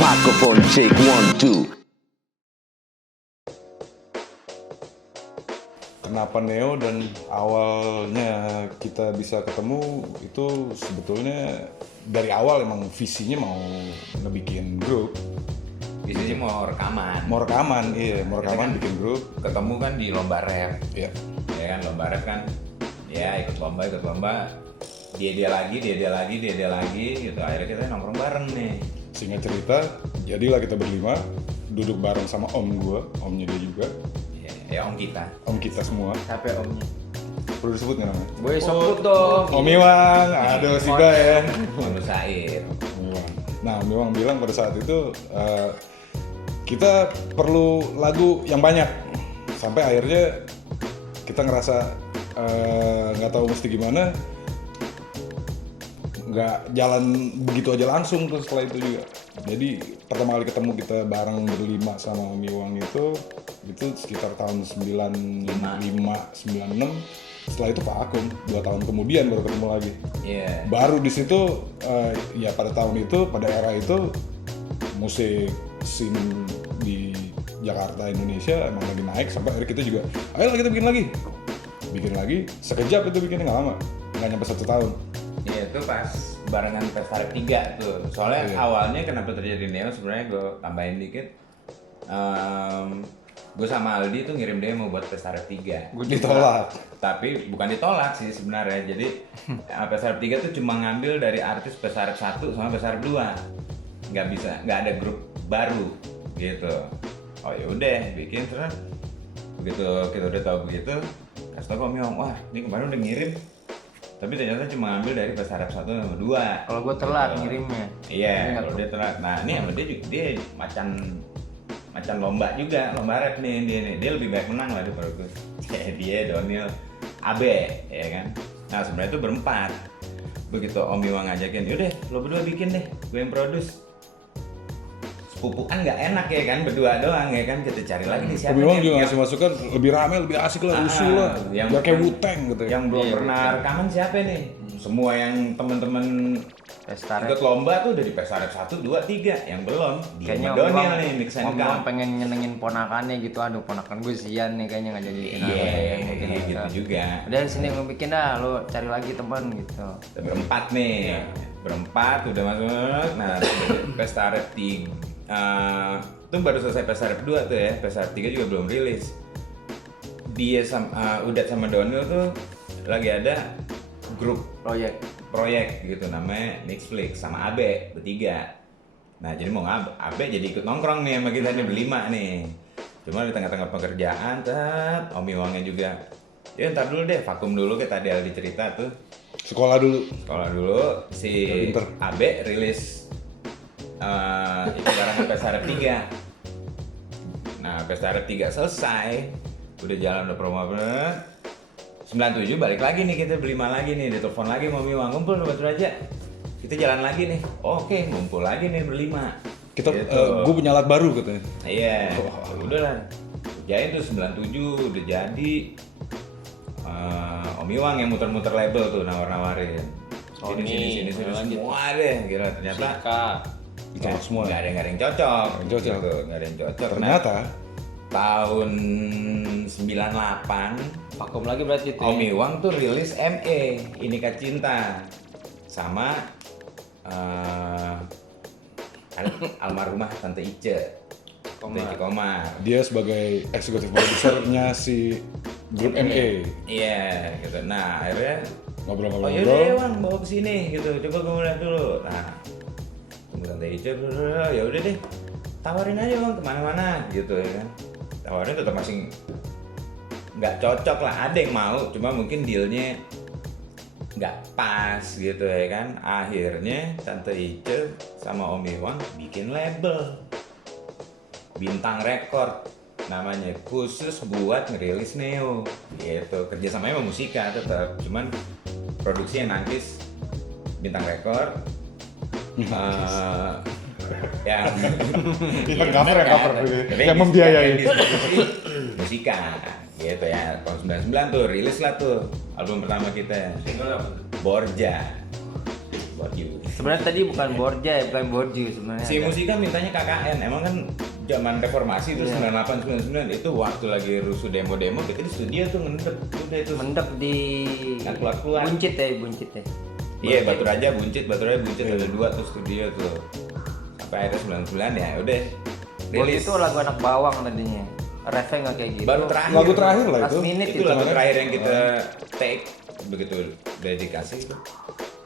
Microphone check 1 2. Kenapa Neo dan awalnya kita bisa ketemu itu sebetulnya dari awal emang visinya mau ngebikin grup. Visinya mau rekaman. Mau rekaman bikin grup. Ketemu kan di lomba rap. Iya. Ya kan lomba rap kan. Ya ikut lomba. Dia lagi gitu. Akhirnya kita nongkrong bareng nih. Singkat cerita, jadilah kita berlima duduk bareng sama omnya dia juga. Ya om kita. Om kita semua. Siapa omnya? Perlu disebut nggak namanya? Gue sebut dong. Om Iwang, aduh si Ba ya. Om Said. Nah, Om Iwang bilang pada saat itu kita perlu lagu yang banyak. Sampai akhirnya kita ngerasa nggak tahu mesti gimana. Nggak jalan begitu aja langsung terus setelah itu juga. Jadi pertama kali ketemu kita bareng berlima sama Om Iwang itu sekitar tahun 95, 96. Setelah itu Pak Akum 2 tahun kemudian baru ketemu lagi. Iya. Baru di situ ya pada tahun itu, pada era itu musik scene di Jakarta Indonesia emang lagi naik sampai akhirnya kita juga ayo kita bikin lagi sekejap itu bikinnya nggak lama, nggak nyampe 1 tahun. Iya itu pas barengan Pesta Rap 3 tuh. Soalnya awalnya kenapa terjadi Neo sebenarnya gue tambahin dikit. Gue sama Aldi tuh ngirim demo buat Pesta Rap 3. Gue ditolak. Tapi bukan ditolak sih sebenarnya. Jadi Pesta Rap 3 tuh cuma ngambil dari artis Pesta Rap 1 sama Pesta Rap 2. Nggak ada grup baru gitu. Oh ya udah bikin terus. Begitu kita udah tahu begitu, kasih tau Om Iwang, wah ini kemarin udah ngirim. Tapi ternyata cuma ngambil dari Pesta Rap 1 sama 2. Kalau gue telat ngirimnya. Iya, kalau dia telat. Nah, ini sama dia juga macan lomba juga, lomba rap nih dia nih. Dia lebih baik menang lah daripada gue. Dia, Donil, Abe, ya kan. Nah, sebenarnya itu berempat. Begitu Om Iwang ngajakin, yaudah lo berdua bikin deh, gue yang produce. Sepupuan nggak enak ya kan, berdua doang ya kan, kita cari lagi nih siapa. Om Iwang juga ngasih masukan lebih rame, lebih asik lah, rusuh lah, biar kayak Wu-Tang gitu. Yang belum pernah rekaman siapa nih? Semua yang temen-temen Pesta ikut Rap. lomba tuh dari Pesta Rap 1, 2, 3 yang belum. Kayaknya Om Donil Iwang nih mix and Om Iwang cup. pengen nyenengin ponakannya gitu. Aduh ponakan gue sian nih kayaknya nggak jadi bikin Iya, mungkin gitu juga. Udah sini gue bikin dah, lo cari lagi teman gitu. Berempat nih, berempat udah masuk. Nah, Pesta Rap 3 itu baru selesai Pesta Rap 2 tuh ya. Pesta Rap 3 juga belum rilis. Dia Udat sama Donil tuh lagi ada grup proyek gitu namanya Netflix sama Abe bertiga. Nah jadi mau Abe jadi ikut nongkrong nih sama kita nih berlima nih. Cuma di tengah-tengah pekerjaan Om Iwangnya juga. Ya ntar dulu deh, vakum dulu kayak tadi Aldi cerita tuh. Sekolah dulu. Si Abe rilis itu barang Pesta Rap 3. Nah Pesta Rap 3 selesai, udah jalan udah promo bener. 97 balik lagi nih kita berlima lagi nih, ditelepon lagi Om Iwang, ngumpul Batu Raja. Kita jalan lagi nih. Oke, ngumpul lagi nih berlima. Kita gitu. gue punya alat baru katanya. Iya. Udah lah. Jadi tuh 97 udah jadi. Om Iwang yang muter-muter label tuh nawar-nawarin. Sini semua deh. Gila ternyata Ditolak semua. Nggak ada yang cocok. Cocok. Gitu, nggak ada yang cocok. Ternyata tahun 98 Vakum lagi berarti itu. Om Iwang tuh rilis ME Inikah Cinta sama almarhumah Tante Ice Komar. dia sebagai eksekutif produsernya si grup MA. Iya gitu. Nah akhirnya oh yaudah ngobrol-ngobrol. ya Bang bawa kesini gitu, coba gue lihat dulu. Nah Tante Ice ya udah deh tawarin aja Bang kemana-mana gitu ya kan. Tawarin tetap masih nggak cocok lah, ada yang mau cuma mungkin dealnya nggak pas gitu ya kan. Akhirnya Tante Ice sama Om Iwang bikin label Bintang Record namanya, khusus buat ngerilis Neo gitu. Kerjasamanya sama Musika tetap, cuman produksi yang nangkis Bintang Record. Yang cover yang yang membiayai. distribusi Musika Gitu ya, tahun 99 tuh rilis lah tuh album pertama kita. Borja. Sebenarnya tadi bukan Borja ya, bukan Borju sebenarnya. Si Musika mintanya KKN, emang kan zaman reformasi itu 98 99 itu waktu lagi rusuh demo-demo kita di studio tuh ngendep udah itu. Mendep di Nggak keluar-keluar. Buncit ya. Iya, Batu Raja Buncit ada 2 tuh studio tuh. Sampai akhirnya 99 ya udah Borju rilis. itu lagu anak bawang tadinya. Refnya nggak kayak gitu. Baru terakhir. Lagu terakhir lah Last itu. minute Itu lagu kan? terakhir yang kita take begitu dedikasi itu.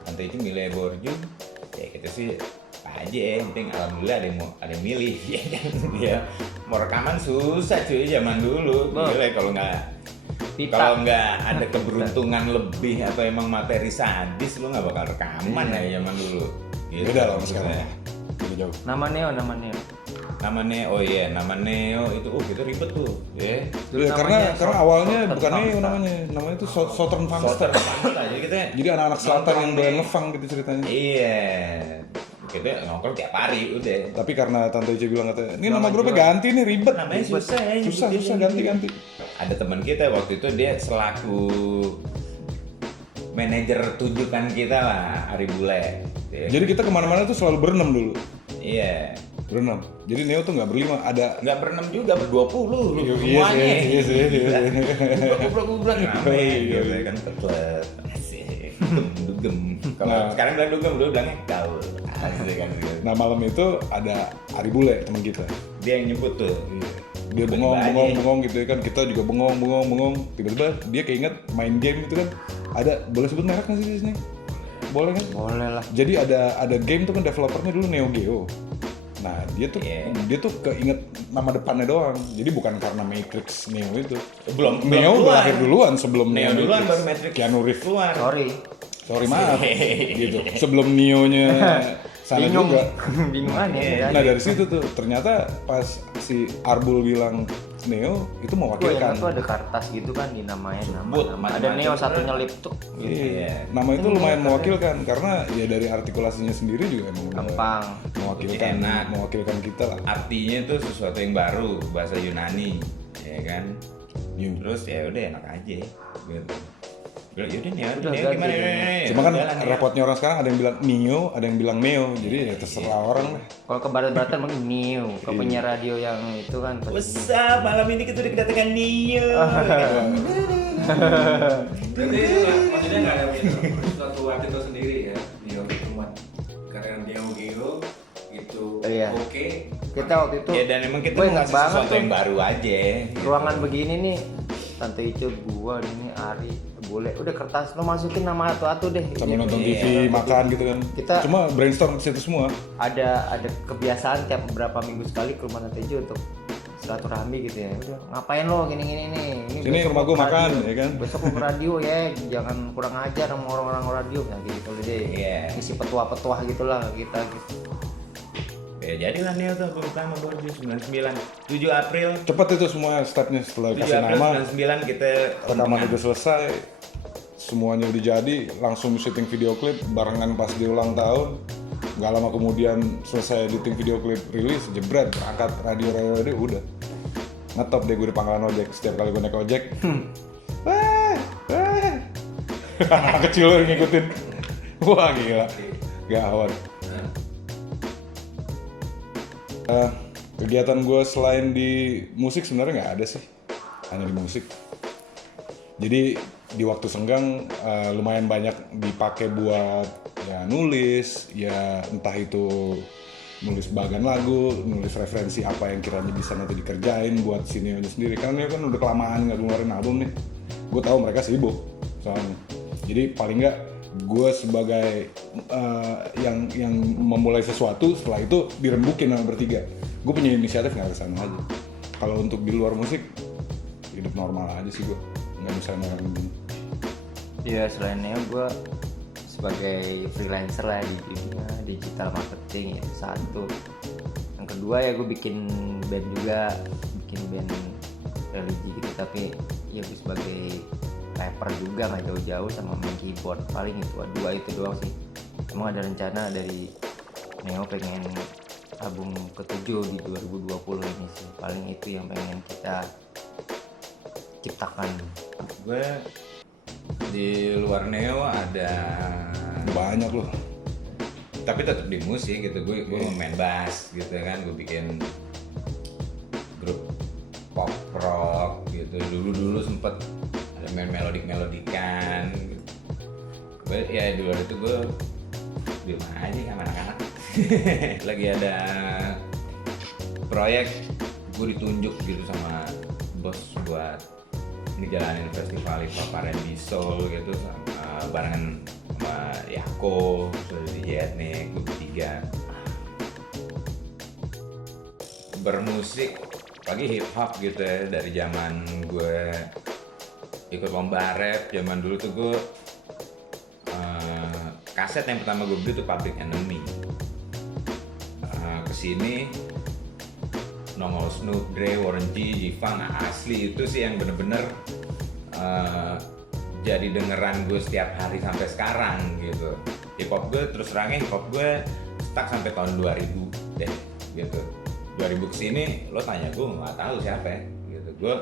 Nanti itu milih Borju, ya kita sih apa aja ya, yang penting alhamdulillah ada yang milih ya kan. Dia mau rekaman susah cuy zaman dulu. Gila kalau nggak ada keberuntungan lebih atau emang materi sadis lu nggak bakal rekaman ya zaman dulu. Gitu. Beda lah sama sekarang. Beda jauh. Nama Neo. Nama Neo itu kita ribet tuh ya. Dulu Ya, namanya karena awalnya Southern bukan Neo Fangsta. namanya itu Southern Fangsta. Soter Fangsta, jadi kita Jadi anak-anak selatan nongkrong yang doyan nih. ngefang gitu ceritanya. Iya, kita nongkrong tiap hari udah. Tapi karena Tante Ica bilang katanya, ini nama Nama grupnya jual. ganti nih ribet. Namanya susah ya. Susah nyebutin. ganti. Ada teman kita waktu itu dia selaku manajer tujukan kita lah, Ari Bule. Ya. Jadi kita kemana-mana tuh selalu berenam dulu. Iya. Berenam. Jadi Neo tuh nggak berlima, ada Nggak berenam juga, ber-20 Iya, semuanya. iya sih. Gubrang rame Iya, gitu iya. kan tetep. Asik. Dugem. Kalau Nah. sekarang bilang dugem, dulu bilangnya gaul. Asik kan gitu. Nah malam itu ada Ari Bule teman kita. Dia yang nyebut tuh. Dia bengong gitu ya kan, kita juga bengong. Tiba-tiba dia keinget main game itu kan. Ada, boleh sebut merek nggak sih di sini? Boleh kan? Boleh lah. Jadi ada game tuh kan developernya dulu Neo Geo. Nah dia tuh Iya. dia tuh keinget nama depannya doang. Jadi bukan karena Matrix Neo itu. Belum Neo keluar. lahir duluan sebelum Neo duluan baru Matrix Keanu Reeves. keluar. Sorry, Maaf gitu. Sebelum Neo-nya sana bingung. juga. Bingungan ya. Nah dari situ tuh ternyata pas si Arbul bilang Neo itu Gue mewakilkan. ingat tuh ada kertas gitu kan di namanya Sebut, nama. Ada macam-macam. Neo satu nyelip tuh. Iya. Nama itu lumayan mewakilkan karena ya dari artikulasinya sendiri juga emang udah Gampang. mewakilkan Enak. mewakilkan kita lah. Artinya itu sesuatu yang baru, bahasa Yunani, ya kan. New. Terus ya udah enak aja gitu. Yaudah nih, Udah, Neo gimana? ganti. Cuma kan Jalan, Neo. repotnya orang sekarang ada yang bilang Neo, ada yang bilang Neo, jadi ya terserah orang lah. Kalau ke barat-baratan mungkin Neo. Ke penyiar radio yang itu kan. What's up? Malam ini kita udah kedatangan Neo. Jadi maksudnya nggak ada suatu artikel sendiri ya Neo Geo karena Neo Geo itu Iya. oke. Kita waktu itu. Ya dan emang kita Gue mau ingat ngasih banget sesuatu tuh. yang baru aja. Ruangan begini nih. Tante Ica, gua, ini Ari, boleh. Udah kertas lo masukin nama atu-atu deh. Sambil nonton Iya. TV, makan gitu kan. Kita- Cuma brainstorm ke situ semua. Ada kebiasaan tiap beberapa minggu sekali ke rumah Tante Ica untuk silaturahmi gitu ya. Udah ngapain lo gini-gini nih. Ini Sini besok rumah mau gua ke makan, radio. ya kan? Besok mau ke radio ya, jangan kurang ajar sama orang-orang radio ya gitu deh. Iya. Isi petua-petua gitulah kita gitu. Ya jadilah Neo tuh album pertama Borju 99 7 April Cepet itu semua stepnya setelah 7 kasih April nama, 99 kita rekaman udah selesai, semuanya udah jadi, langsung syuting video klip barengan pas di ulang tahun. Gak lama kemudian selesai editing video klip rilis, jebret, berangkat radio udah. Ngetop deh gue di pangkalan ojek, setiap kali gue naik ojek. Wah. Anak kecil yang ngikutin. Wah gila, gawat. Kegiatan gue selain di musik sebenarnya nggak ada sih, hanya di musik. Jadi di waktu senggang lumayan banyak dipakai buat ya nulis, ya entah itu nulis bagan lagu, nulis referensi apa yang kiranya bisa nanti dikerjain buat si Neo sendiri. Karena Neo kan udah kelamaan nggak ngeluarin album nih. Gue tahu mereka sibuk soalnya. Jadi paling nggak gue sebagai yang memulai sesuatu, setelah itu dirembukin sama bertiga. Gue punya inisiatif nggak kesana aja. Kalau untuk di luar musik hidup normal aja sih gue, nggak bisa ngelarang gini. Iya, selain Neo gue sebagai freelancer lah di dunia digital marketing ya satu. Yang kedua ya gue bikin band juga, bikin band religi gitu, tapi ya gue sebagai rapper juga nggak jauh-jauh sama main keyboard. Paling itu doang sih. Emang ada rencana dari Neo pengen album ke-7 di 2020 ini sih. Paling itu yang pengen kita ciptakan? Gue di luar Neo ada, Banyak loh. tapi tetap di musik gitu. Gue main bass gitu kan, gue bikin grup pop rock gitu. Dulu sempet ada main melodikan. Gue ya dulu itu gue di rumah aja sama anak-anak. Lagi ada proyek, gue ditunjuk gitu sama bos buat ngejalanin festival hip hop R&B soul gitu sama barengan sama Yako, DJ Etnik, gue bertiga bermusik pagi hip hop gitu ya. Dari zaman gue ikut lomba rap, zaman dulu tuh gue kaset yang pertama gue beli tuh Public Enemy. Kesini nongol Snoop, Dre, Warren G, G-Funk, asli itu sih yang bener-bener jadi dengeran gue setiap hari sampai sekarang gitu. Hip hop gue terus terangnya hip hop gue stuck sampai tahun 2000 deh gitu. 2000 kesini lo tanya gue nggak tahu siapa ya gitu. Gue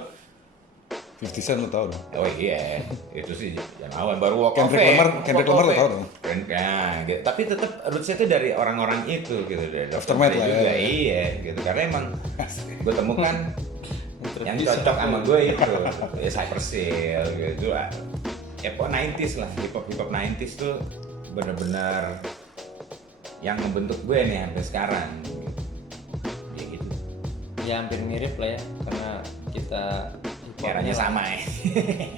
50 Cent lo tau dong. oh iya, itu sih yang awal baru Walk of Kendrick Fame. Lamar lo tau dong. Ya, gitu. Tapi tetap rootsnya itu dari orang-orang itu gitu dari Aftermath lah juga, ya. Iya gitu. Karena emang gue temukan yang cocok sama gue itu ya Cypress Hill gitu lah. Ya pokoknya 90s lah, hip hop 90s tuh bener-bener yang membentuk gue nih sampai sekarang gitu. Ya gitu. Ya hampir mirip lah ya, karena kita Eranya sama ya.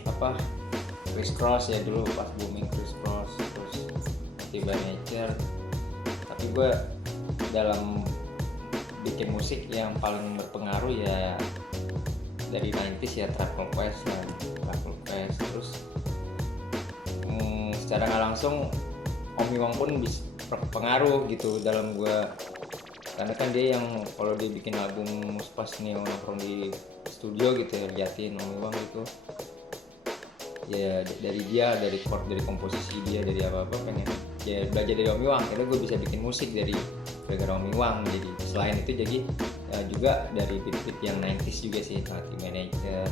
apa Chris Cross ya dulu pas booming Chris Cross, terus tiba Nature. Tapi gue dalam bikin musik yang paling berpengaruh ya dari 90s ya Tribe Quest lah, Tribe Quest. Terus secara nggak langsung Om Iwang pun bisa berpengaruh gitu dalam gue, karena kan dia yang kalau dia bikin album pas Neo nongkrong di studio gitu ya, liatin Om Iwang gitu ya, dari dia, dari chord, dari komposisi dia, dari apa-apa pengen ya belajar dari Om Iwang. Akhirnya gue bisa bikin musik dari gara-gara Om Iwang. Jadi selain itu jadi juga dari beat-beat yang 90s juga sih, Party Manager,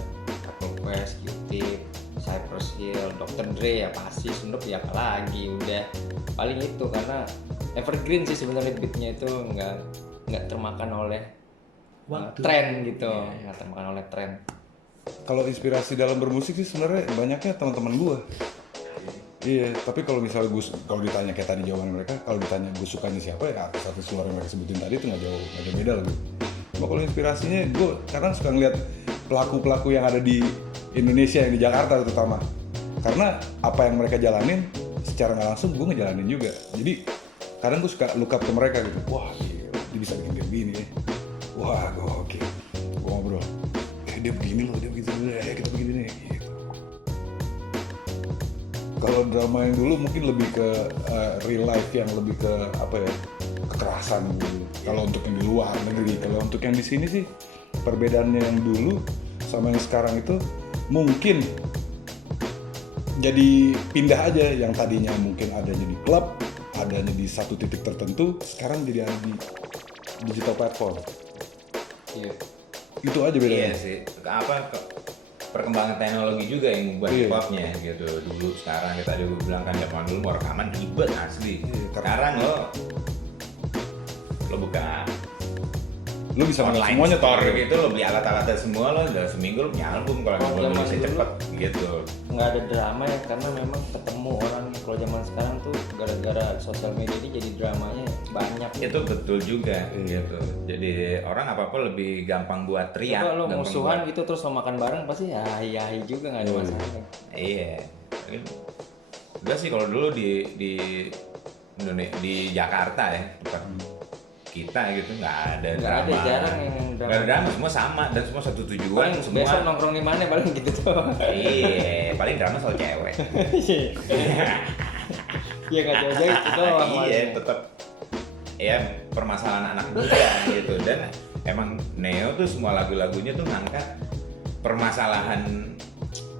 Apple Quest, Q-Tip, Cypress Hill, Dr. Dre ya pasti, Snoop ya apalagi, udah paling itu karena evergreen sih sebenarnya, beatnya itu nggak termakan oleh tren gitu, nggak termakan oleh tren. Kalau inspirasi dalam bermusik sih sebenarnya banyaknya teman-teman gua. Iya, tapi kalau misalnya gue, kalau ditanya kayak tadi jawaban mereka, kalau ditanya gue sukanya siapa ya artis-artis luar yang mereka sebutin tadi itu nggak jauh beda lah gue. Cuma kalau inspirasinya gue kadang suka ngeliat pelaku-pelaku yang ada di Indonesia, yang di Jakarta terutama. Karena apa yang mereka jalanin secara nggak langsung gue ngejalanin juga. Jadi kadang gue suka look up ke mereka gitu. Wah, gila, dia bisa bikin kayak begini ya. Wah, oke. Gue ngobrol. Dia begini loh, dia begitu. Kita begini nih. Gitu. Kalau drama yang dulu mungkin lebih ke real life, yang lebih ke apa ya, kekerasan dulu. Kalau untuk yang di luar negeri, kalau untuk yang di sini sih perbedaannya yang dulu sama yang sekarang itu mungkin jadi pindah aja. Yang tadinya mungkin adanya di klub, adanya di satu titik tertentu, sekarang jadi ada di digital platform. Iya. Itu aja bedanya. Iya sih, perkembangan teknologi juga yang membuat hip hopnya gitu. Dulu sekarang kita juga bilang kan zaman dulu mau rekaman ribet asli. Sekarang lo buka Lu bisa online semuanya store gitu, lo beli alat-alatnya semua, lo udah seminggu lo punya album kalau Kalau lo zaman bisa dulu cepet gitu. Nggak ada drama ya, karena memang ketemu orang. Kalau zaman sekarang tuh gara-gara sosial media ini jadi dramanya banyak. Itu betul juga gitu. Jadi orang apa-apa lebih gampang buat teriak. Coba lo gampang musuhan buat- gitu terus lo makan bareng pasti hai juga nggak ada masalah. Iya. Enggak sih kalau dulu di Indonesia, di Jakarta ya, tempat kita gitu nggak ada Nggak drama. ada, jarang yang drama. Nggak ada drama, semua sama dan semua satu tujuan Paling semua. besok nongkrong di mana paling gitu tuh. Iya, paling drama soal cewek. Iya nggak jauh-jauh itu doang. Iya, tetap ya permasalahan anak muda gitu. Dan emang Neo tuh semua lagu-lagunya tuh ngangkat permasalahan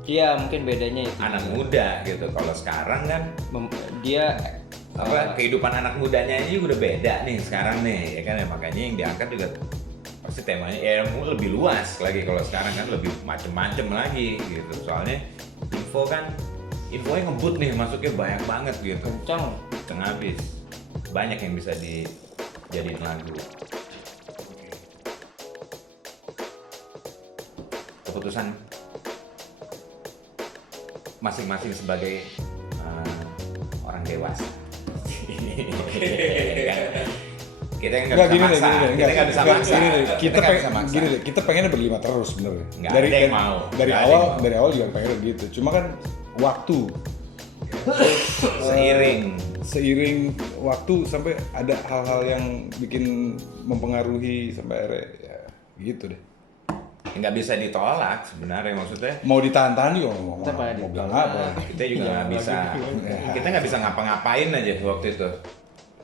Iya mungkin bedanya itu. anak muda gitu. Kalau sekarang kan Dia kehidupan anak mudanya ini udah beda nih sekarang nih ya kan, ya makanya yang diangkat juga pasti temanya ya lebih luas lagi. Kalau sekarang kan lebih macem-macem lagi gitu. Soalnya infonya ngebut nih, masuknya banyak banget gitu. Kenceng habis. Banyak yang bisa dijadiin lagu. Keputusan masing-masing sebagai orang dewasa. Kita yang nggak bisa maksa. Kita nggak bisa maksa. Kita pengennya berlima terus sebenarnya. Nggak ada yang mau. Dari awal juga pengen gitu. Cuma kan waktu seiring waktu sampai ada hal-hal yang bikin mempengaruhi sampai akhirnya ya gitu deh. Nggak bisa ditolak sebenarnya, maksudnya Mau ditahan-tahan juga mau bilang apa. kita juga nggak bisa, kita nggak bisa ngapa-ngapain aja waktu itu.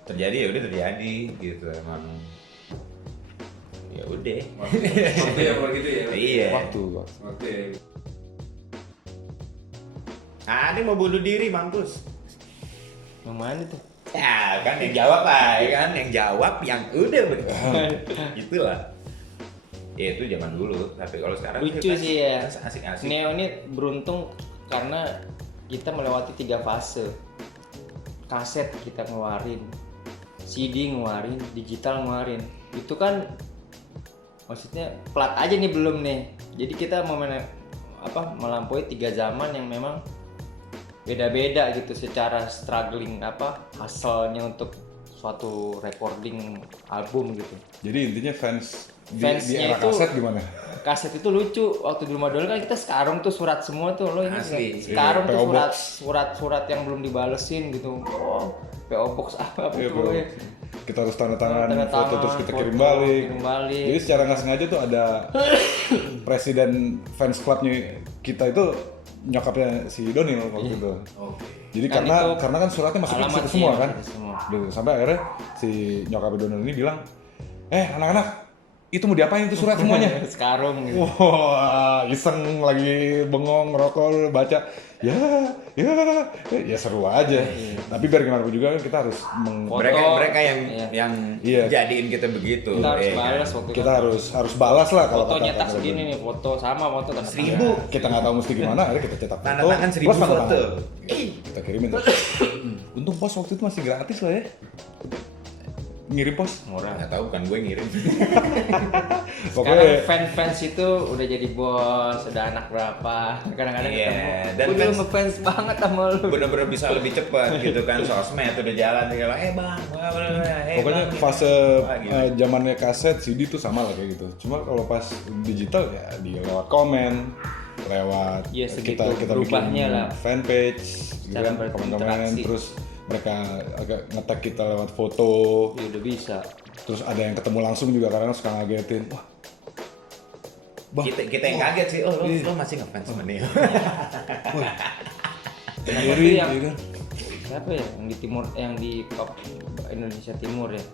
Terjadi ya udah terjadi gitu emang. Ya udah. Waktu ya kalau gitu ya. Iya. Waktu. Oke. Ada mau bunuh diri mampus. Yang mana tuh? Ya kan yang jawab lah, ya kan yang jawab yang udah bener. Itulah. Ya itu zaman dulu, tapi kalau sekarang Lucu sih ya. Asik-asik. Neo ini beruntung karena kita melewati 3 fase. Kaset kita ngeluarin, CD ngeluarin, digital ngeluarin. Itu kan maksudnya plat aja nih belum nih. Jadi kita melampaui 3 zaman yang memang beda-beda gitu secara struggling hasilnya untuk suatu recording album gitu. Jadi intinya fans di Fansnya era itu- kaset gimana? Kaset itu lucu waktu di rumah dulu kan kita sekarang tuh surat semua tuh lo ini Asli. sekarang Iya, tuh PO Box. surat yang belum dibalesin gitu. Oh, PO Box apa Iya, tuh? bro. Kita harus tanda tangan Tanda foto tangan, terus kita foto, kirim balik. kirim balik. Jadi secara nggak sengaja tuh ada presiden fans clubnya kita itu nyokapnya si Donil waktu itu. Oke. Jadi Kan karena itu kan suratnya masuk ke alamat situ semua iya, kan. masuk ke semua. Gitu. Sampai akhirnya si nyokapnya Donil ini bilang, anak-anak itu mau diapain itu surat semuanya? Sekarung gitu. Wah, iseng lagi bengong, ngerokok, baca. Ya seru aja. Tapi biar gimana pun juga kan kita harus Foto. mereka Iya. yang Iya. jadiin kita begitu. Kita harus ya kan? balas waktu kita harus balas lah kalau foto kata- nyetak kata- segini nih, foto sama foto tanda 1000. tangan. Kita nggak tahu mesti gimana, akhirnya kita cetak Tanda foto, tangan 1000 plus tanda foto. tangan. Kita kirimin. Untung pos waktu itu masih gratis lah ya. Ngirim pos. Murah. Nggak tahu kan gue ngirim. Sekarang Pokoknya fans itu udah jadi bos, udah anak berapa, kadang-kadang Iya, ketemu. dan Gue dulu fans- ngefans banget sama lu. Bener-bener bisa lebih cepat gitu kan, sosmed udah jalan tinggal bang, pokoknya bang, fase Wah, gitu. zamannya kaset CD tuh sama lah kayak gitu. Cuma kalau pas digital ya di lewat komen, lewat Iya, segitu kita berubahnya bikin lah. fanpage, gitu Cara kan, komen-komen, berinteraksi. terus mereka agak nge-tag kita lewat foto, Ya udah bisa. terus ada yang ketemu langsung juga kadang suka ngagetin. Wah, Bang, kita yang kaget sih, lo masih ngefans sama Neo. sendiri, yang- ya kan? Siapa ya yang di timur, yang di Indonesia Timur ya?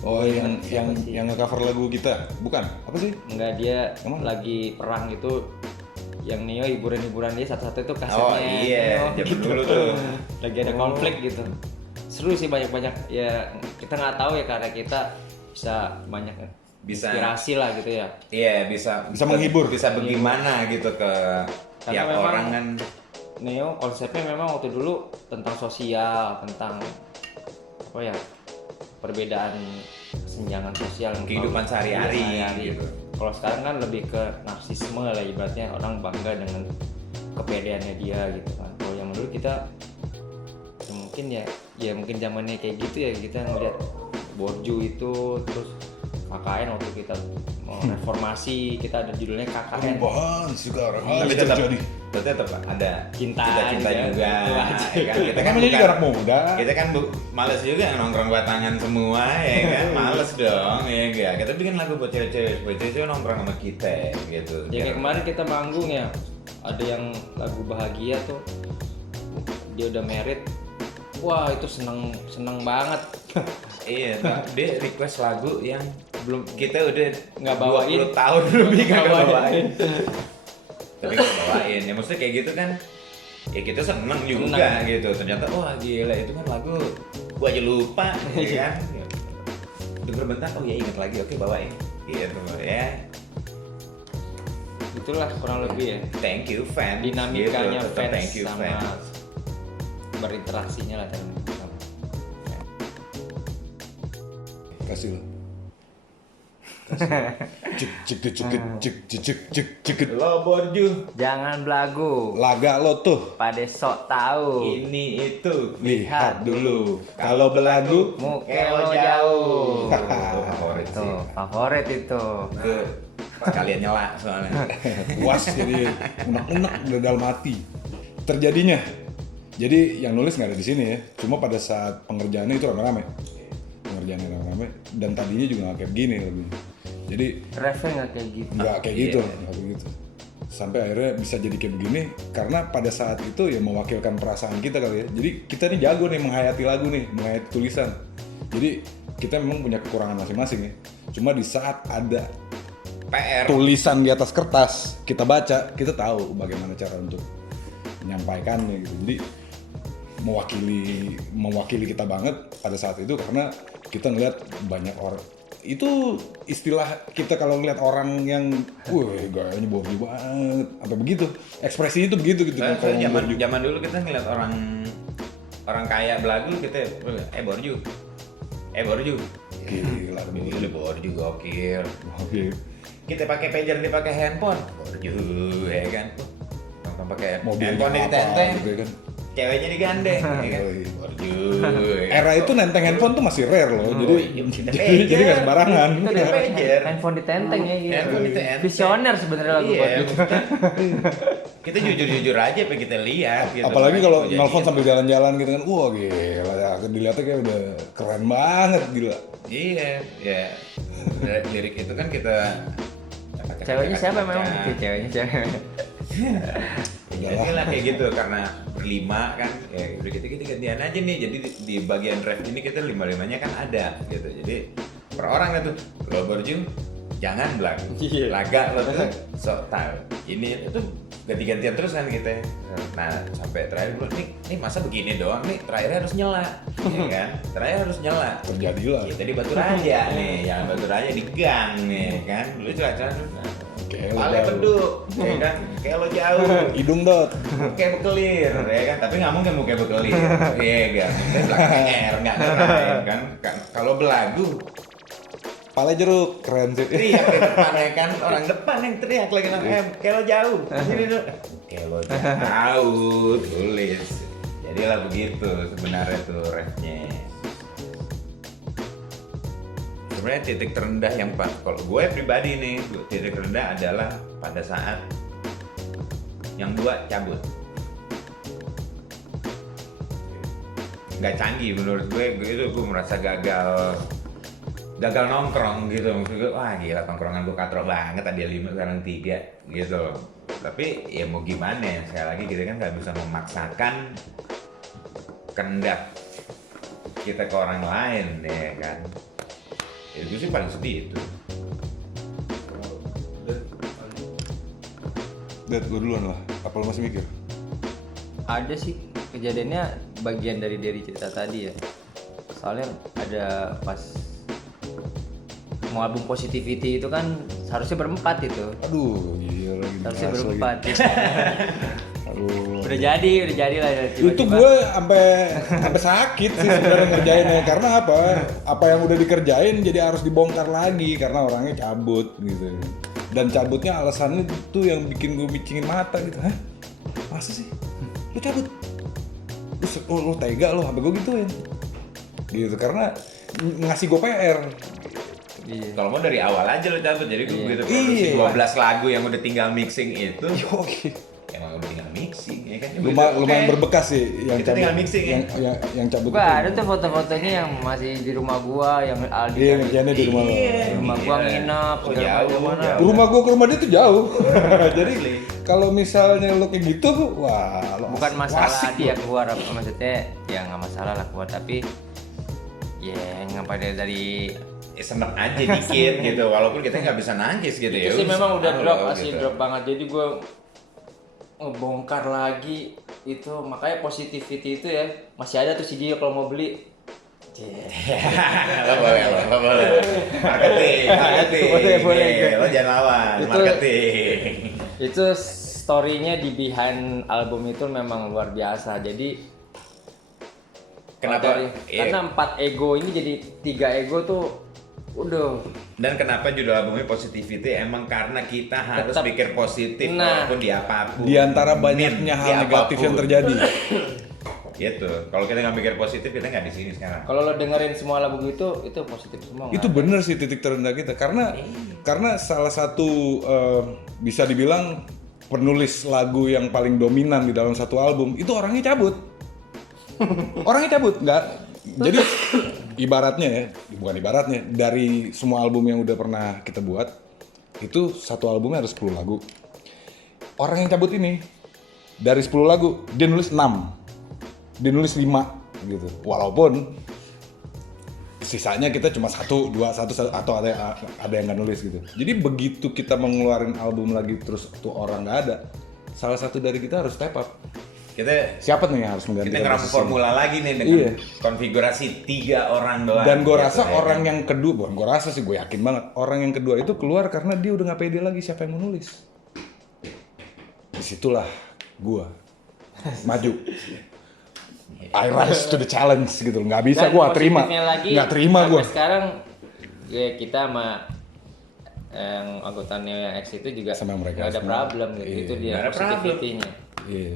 Oh, yang Siapa sih? yang nge-cover lagu kita, bukan? Apa sih? Enggak, dia Yang mana? lagi perang itu, yang Neo hiburan-hiburan dia satu-satu itu kasetnya. Oh iya, Neo, zaman dulu tuh. Lagi ada konflik gitu. Seru sih, banyak-banyak ya, kita nggak tahu ya karena kita bisa banyak Bisa. inspirasi lah gitu ya. Iya bisa menghibur. bisa bagaimana gitu ke Karena tiap memang- orang kan. Neo konsepnya memang waktu dulu tentang sosial, tentang apa ya, perbedaan kesenjangan sosial, Kehidupan sehari-hari, gitu. Kalau sekarang kan lebih ke narsisme lah, ibaratnya orang bangga dengan kepedeannya dia gitu kan. Kalau yang dulu kita ya mungkin zamannya kayak gitu ya, kita ngeliat Borju itu, terus KKN waktu kita mau reformasi, kita ada judulnya KKN. Perubahan sekarang Tapi harus tetap terjadi. ada Cinta cinta aja, juga. itu aja. Ya kan? Kita kan Namanya juga bukan- anak muda. Kita kan males juga nongkrong batangan semua ya kan, males dong ya enggak. Kita bikin lagu buat cewek-cewek nongkrong sama kita gitu. Ya kayak kemarin kita manggung ya, ada yang lagu bahagia tuh, dia udah married, wah itu seneng banget. Iya, dia request lagu yang belum kita udah Nggak bawain. 20 tahun lebih nggak Nggak bawain. Tapi nggak bawain, ya maksudnya kayak gitu kan. Ya kita seneng juga Seneng. gitu. Ternyata wah gila itu kan lagu gua aja lupa, ya kan. Denger bentar, oh ya inget lagi, oke bawain. gitu ya. Itulah kurang lebih ya Thank you fans. dinamikanya Gitu, tetap fans thank you sama fans. berinteraksinya lah sama Kasih lo. Cek. Lo borju, jangan belagu Laga lo tuh. pada sok tahu ini itu Lihat dulu. Kalau belagu, muke lo jauh Itu favorit itu sih. favorit itu Itu kalian nyela soalnya. puas jadi unek-unek udah dalam hati. Terjadinya. Jadi yang nulis nggak ada di sini ya. Cuma pada saat pengerjaannya itu rame-rame. Pengerjaannya rame-rame. Dan tadinya juga nggak kayak begini lebih. Jadi refnya nggak kayak gitu nggak kayak Iya. gitu, nggak begitu. Sampai akhirnya bisa jadi kayak begini karena pada saat itu ya mewakilkan perasaan kita kali ya. Jadi kita nih jago nih menghayati lagu nih, menghayati tulisan. Jadi kita memang punya kekurangan masing-masing ya. Cuma di saat ada PR. tulisan di atas kertas kita baca, kita tahu bagaimana cara untuk menyampaikannya gitu. Jadi mewakili kita banget pada saat itu karena kita ngeliat banyak orang. Itu istilah kita kalau ngeliat orang yang wah gayanya borju banget apa begitu, ekspresinya itu begitu gitu. Soalnya Kalau zaman borju. zaman dulu kita ngeliat orang kaya belagu kita borju. Borju. Gila, Gila borju gokil. Oke. Kita pakai pager, dia pakai handphone. Borju ya kan. Nonton pakai Mobilnya handphone apa ditenteng. gitu kan. Ceweknya digandeng ya kan. Yoi. Borju. Era itu nenteng handphone tuh masih rare loh, iya, kita jadi nggak sembarangan. itu deh pager. handphone ditenteng ya gitu. Handphone ditenteng. Visioner sebenarnya lagu buat Iya, gitu. kita jujur-jujur aja apa kita lihat gitu. Apalagi kalau Jadi, nelfon sambil jalan-jalan gitu kan, wah gila ya, dilihatnya kayak udah keren banget gila. Iya, ya. Lirik itu kan kita Ceweknya siapa memang? Baca. Ceweknya cewek. Ya lah kayak gitu karena berlima kan ya udah kita gantian aja nih, jadi di bagian draft ini kita 5-5-nya kan ada gitu, jadi per orang itu lo borju jangan belagu, Iya. laga lo tuh sok tahu ini itu ganti-gantian terus kan kita. Nah sampai terakhir gue nih masa begini doang nih, terakhirnya harus nyela ya kan, terakhir harus nyela. Terjadilah. Kita di Batu Raja nih, yang Batu Raja di gang nih kan, dulu cuaca Kayak lo paling jauh. beduk, ya kan, kayak lo jauh, Hidung dot. kayak bekelir, ya kan, tapi nggak mungkin kayak bekelir, iya kan, kita belakangnya R, nggak ngerain kan, kalau belagu, Pala jeruk, keren sih. teriak di depan ya kan, orang depan yang teriak lagi nang kayak lo jauh, sini dulu, kayak lo jauh, tulis, jadilah begitu sebenarnya tuh refnya. Sebenarnya titik terendah yang pas, kalau gue pribadi nih, titik terendah adalah pada saat yang dua cabut. Nggak canggih menurut gue itu gue merasa gagal nongkrong gitu. Maksud gue, wah gila nongkrongan gue katrok banget, tadi 5 sekarang 3 gitu. Tapi ya mau gimana, sekali lagi kita kan nggak bisa memaksakan kehendak kita ke orang lain ya kan. Ya, gue sih paling sedih itu. Dad, gue duluan lah. Apa lo masih mikir? Ada sih kejadiannya bagian dari cerita tadi ya. Soalnya ada pas mau album Positivity itu kan harusnya berempat itu. Aduh, gila lagi. Harusnya dibahas berempat. lagi. Aduh. Udah jadi lah ya, Itu tiba-tiba. gue sampai sakit sih sebenarnya ngerjainnya. Karena apa? Apa yang udah dikerjain jadi harus dibongkar lagi karena orangnya cabut gitu. Dan cabutnya alasannya tuh yang bikin gue micingin mata gitu. Hah? Masa sih? Lu cabut? Lu tega lu, sampai gue gituin. Gitu karena ngasih gue PR. Iya. Kalau mau dari awal aja lo cabut, jadi gue Iya. begitu produksi Iya. 12 lagu yang udah tinggal mixing itu, Oke. emang udah tinggal mixing ya kan. Lumayan Oke. berbekas sih yang Kita tinggal mixing ya. yang cabut. Gua ada tuh foto-fotonya yang masih di rumah gua, yang Aldi Iya, kan ngerjainnya di rumah lo. Iya. di rumah gua nginep, Oh, segala jauh, macam mana. jauh. Rumah gua ke rumah dia tuh jauh. Jadi Asli. kalau misalnya lo kayak gitu, wah lo Bukan masalah asik dia lo. keluar, maksudnya ya nggak masalah lah keluar, tapi ya ngapain dari Ya, seneng aja dikit gitu, walaupun kita nggak bisa nangis gitu ya. itu sih memang udah seneng drop, loh, asli gitu. drop banget. Jadi gue ngebongkar lagi itu, makanya Positivity itu ya masih ada tuh CD kalau mau beli. Lo boleh. Marketing. Boleh. Lo jangan lawan, marketing. Itu story-nya di behind album itu memang luar biasa. Jadi Kenapa? Karena 4 ego ini jadi 3 ego tuh udah. Dan kenapa judul albumnya Positivity? Emang karena kita harus Tetap. pikir positif Nah. walaupun di apapun. Di antara banyaknya Di hal negatif apapun. yang terjadi. Gitu. Kalau kita nggak mikir positif, kita nggak di sini sekarang. Kalau lo dengerin semua lagu itu positif semua. Itu bener sih titik terendah kita karena salah satu bisa dibilang penulis lagu yang paling dominan di dalam satu album itu orangnya cabut. Nggak. Jadi ibaratnya ya, bukan ibaratnya, dari semua album yang udah pernah kita buat itu satu albumnya ada 10 lagu. Orang yang cabut ini dari 10 lagu dia nulis 6. Dia nulis 5 gitu. Walaupun sisanya kita cuma 1, 2, 1 atau ada yang nggak nulis gitu. Jadi begitu kita mengeluarin album lagi terus tuh orang nggak ada, salah satu dari kita harus step up. Siapa nih yang harus menggantikan Kita ngeramu posisi? formula lagi nih dengan konfigurasi 3 orang doang. Dan gue gitu, rasa ya orang kan? yang kedua, bukan gue rasa sih, gue yakin banget orang yang kedua itu keluar karena dia udah nggak pede lagi siapa yang mau nulis. Disitulah gue maju. I rise to the challenge gitu, nggak bisa Dan gue terima, positifnya lagi, nggak terima sampai gue. Sekarang ya kita sama yang anggota Neo yang X itu juga Sama mereka nggak ada semua. problem gitu. Iya. Itu dia Nggak ada problem. positivity-nya. Iya.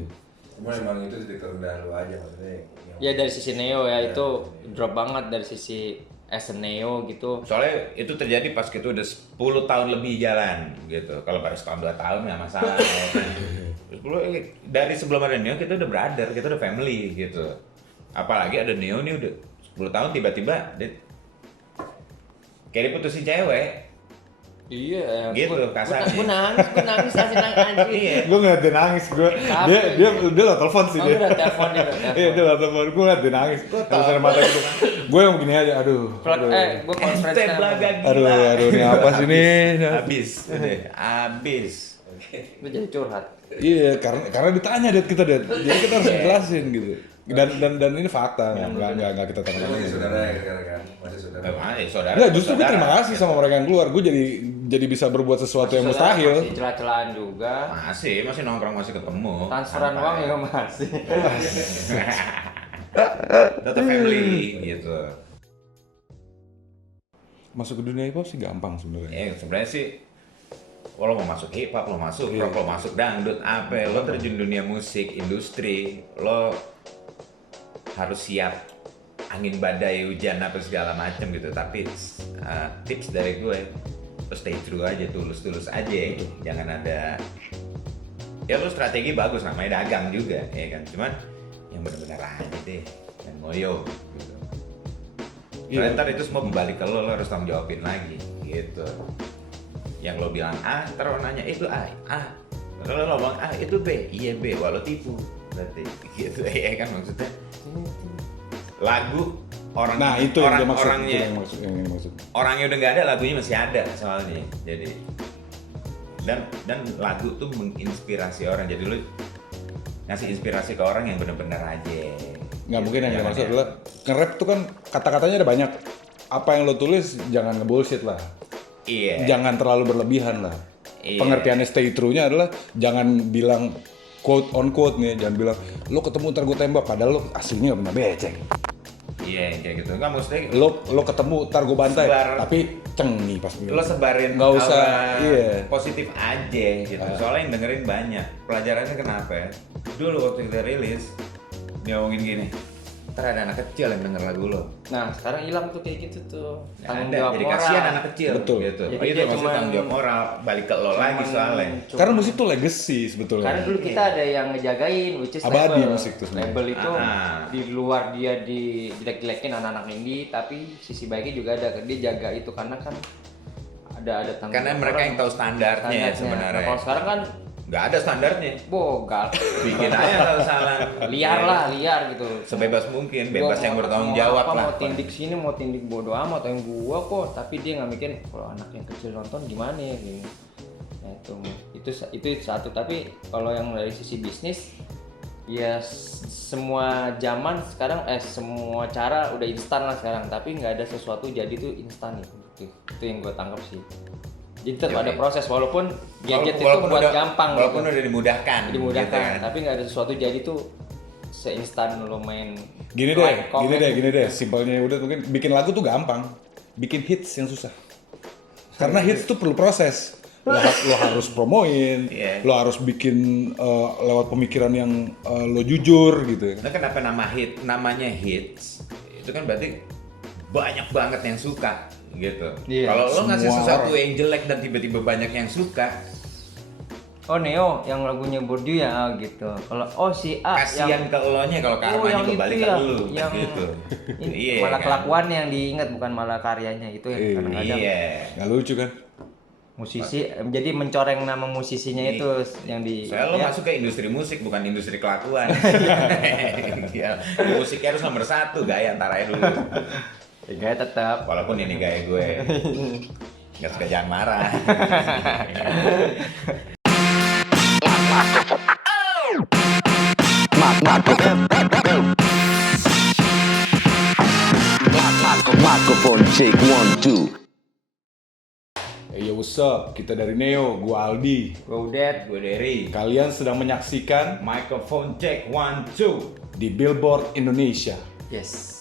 Cuma emang itu titik terendah lu aja maksudnya. Ya dari sisi Neo ya itu drop banget dari sisi as a Neo gitu. Soalnya itu terjadi pas kita udah 10 tahun lebih jalan gitu. Kalau baru setahun 2 tahun nggak masalah. Ya kan? 10, dari sebelum ada Neo kita udah brother, kita udah family gitu. Apalagi ada Neo nih udah 10 tahun tiba-tiba dia kayak diputusin cewek. Iya. Gitu, kasarnya. Gue nangis kasih anjing. Iya. Gue ngeliat dia nangis, dia lo telepon sih Oh, dia. udah telepon dia. Iya dia lo telepon, gue ngeliat dia nangis. Terus ada mata gitu. Gue yang begini aja, aduh. Gue conference Ente belaga gila. Aduh, ini apa sih nih? Habis. Gue jadi curhat. Iya, karena ditanya kita jadi kita harus jelasin gitu. Dan ini fakta, nggak kita Itu masih tengah-tengah. saudara ya kan? Masih saudara. Saudara. Enggak, justru gue saudara. terima kasih sama mereka yang keluar. Gue jadi bisa berbuat sesuatu yang Saudara mustahil. Masih celah-celahan juga. Masih nongkrong, masih ketemu. Transferan uang ya masih. Tetap family gitu. Masuk ke dunia hip hop sih gampang sebenarnya. Ya sebenarnya sih kalau mau masuk hip hop, lo masuk rock, lo masuk dangdut, apa lo terjun dunia musik, industri, lo harus siap angin badai, hujan apa segala macam gitu. Tapi tips dari gue, lo stay true aja, tulus aja, jangan ada. Ya lo strategi bagus, namanya dagang juga, ya kan. Cuman yang benar-benar aja deh, dan ngoyo gitu. Soalnya ntar itu semua kembali ke lo harus tanggung jawabin lagi gitu. Yang lo bilang A, ntar lo nanya itu A. Kalau lo ngomong A itu B, iya B, wah lo tipu berarti gitu ya kan maksudnya. Lagu orang Nah itu yang dia maksud, orangnya itu yang maksud. orangnya udah nggak ada, lagunya masih ada soalnya. Jadi dan lagu tuh menginspirasi orang, jadi lo ngasih inspirasi ke orang yang benar-benar aja. Nggak mungkin yang dia Jangan maksud adalah nge-rap tuh kan kata-katanya ada banyak. Apa yang lo tulis jangan nge-bullshit lah. Iya. Jangan terlalu berlebihan lah. Iya. Pengertiannya stay true-nya adalah jangan bilang quote on quote nih, jangan bilang lo ketemu ntar gue tembak padahal lo aslinya benar becek. Iya kayak gitu. Nggak maksudnya Lo ketemu ntar gue bantai Sebar. tapi ceng nih pas lo sebarin nggak usah aura iya. positif aja gitu. Soalnya yang dengerin banyak. Pelajarannya kenapa ya? Dulu waktu kita rilis dia ngomongin gini, ntar ada anak kecil yang denger lagu lo. Nah sekarang hilang tuh kayak gitu tuh. Nggak ada, jadi kasihan anak kecil. Betul. Gitu. Jadi Oh, itu dia maksudnya cuman- tanggung jawab moral, balik ke lo lagi soalnya. Karena musik tuh legacy sebetulnya. Karena dulu kita ada yang ngejagain, which is Abadi label. musik tuh sebenarnya. Label itu Ah. di luar dia dijelek-jelekin anak-anak indie, tapi sisi baiknya juga ada. Dia jaga itu karena kan ada tanggung Karena jawab mereka orang. yang tahu standarnya sebenarnya. Nah, kalau sekarang kan Nggak ada standarnya. bogal, Bikin aja kalau salah. liar gitu. Sebebas mungkin, Gua bebas yang mau- bertanggung mau jawab apa, lah. Mau tindik sini, mau tindik bodo amat, atau yang gua kok, tapi dia nggak mikirin kalau anak yang kecil nonton gimana ya gitu. Nah, itu satu. Tapi kalau yang dari sisi bisnis, Ya semua zaman sekarang semua cara udah instan lah sekarang, tapi nggak ada sesuatu jadi tuh instan itu yang gue tangkap sih. Jadi tetap ada proses walaupun gadget itu buat gampang walaupun gitu. udah dimudahkan gitu kan. Tapi nggak ada sesuatu jadi tuh seinstan lo main Gini deh, simpelnya udah mungkin bikin lagu tuh gampang, bikin hits yang susah. Karena hits tuh perlu proses. Lo harus promoin, lo harus bikin lewat pemikiran yang lo jujur gitu ya. Nah, kenapa namanya hits? Itu kan berarti banyak banget yang suka gitu. Iya. Kalau lo ngasih Semua sesuatu orang. yang jelek dan tiba-tiba banyak yang suka, oh Neo yang lagunya Borju ya gitu. Kalau si A kasihan ke elonya kalau karmanya yang kembali itu ke ya, lu yang gitu. ini malah kan? kelakuan yang diingat bukan malah karyanya itu yang kadang-kadang Nggak lucu kan? musisi jadi mencoreng nama musisinya itu yang di Soalnya lo ya, masuk ke industri musik bukan industri kelakuan. Ya, musiknya harus nomor 1, gaya ntar aja dulu. gaya tetap. Walaupun ini gaya gue. Nggak suka jangan marah. Microphone check 1, 2. Hey yo, what's up? Kita dari Neo, gua Aldi. Go Dead. Gue Derry. Kalian sedang menyaksikan Microphone check 1, 2. di Billboard Indonesia. Yes.